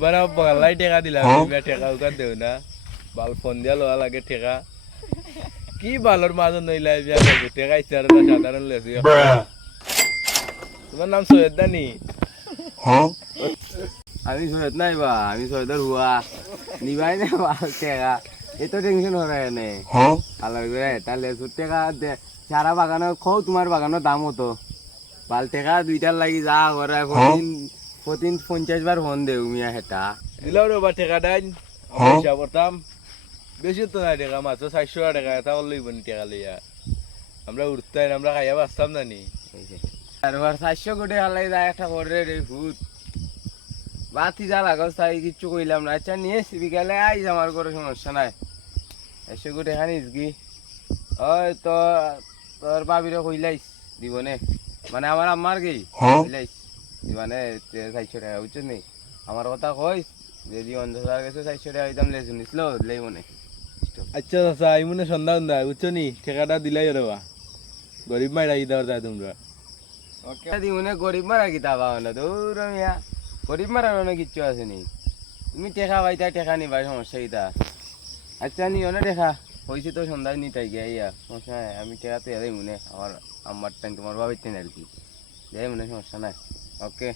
বারা বগালাই টেকা দিলাম টেকা উকা দেও না বাল ফোন দিয়া লওয়া লাগে টেকা কি বালর মাজন নইলাই বিয়া করবো টেকা ইচ্ছা না সাধারণ লেছি তোমার নাম সৈয়দ দানি আমি সৈয়দ নাই বা আমি সৈয়দের হুয়া নিবাই না বাল টেকা এত টেনশন হয়ে যায় না আলাদা করে তাহলে টেকা সারা বাগানো খো তোমার বাগানোর দাম হতো বাল টেকা দুইটার লাগি যা করে প্রতিদিন 50 বার ফোন দেও মিয়া হেটা দিলাও রে বা টেকা দেন পয়সা করতাম বেশি তো নাই টেকা মাত্র 400 টাকা এটা লইব নি টেকা লইয়া আমরা উঠতাই আমরা খাইয়া বাঁচতাম না নি আর 400 কোটি হালাই যায় একটা করে রে ভূত বাতি যা লাগাও তাই কিচ্ছু কইলাম না আচ্ছা নিয়ে বিকালে আইস আমার করে সমস্যা নাই 400 কোটি খানিস কি ওই তো তোর বাবিরে কইলাইস দিবনে মানে আমার আম্মার কি কইলাইস দিবানে 400 টাকা বুঝছিস নি আমার কথা কইস যদি 50,000 গেছে 400 টাকা দিতাম লে শুনিসলো লেই মনে আচ্ছা চাচা এই মনে সন্ধ্যা সন্ধ্যা বুঝছো নি ঠেকাটা দিলাই রে বা গরিব মাইরা কি দেওয়ার যায় তোমরা ওকে দি মনে গরিব মারা কি তা পাও না দূর মিয়া গরিব মারার অনেক কিচ্ছু আছে নি তুমি টেকা পাইতা টেকা নিবা সমস্যা কিতা আচ্ছা নি অনেক দেখা হয়েছে তো সন্ধ্যায় নিতাই গিয়া ইয়া সমস্যা নাই আমি টেকা তো এরাই মনে আমার আম্মার টাইম তোমার বাবার টাইম আর কি যাই মনে সমস্যা নাই ওকে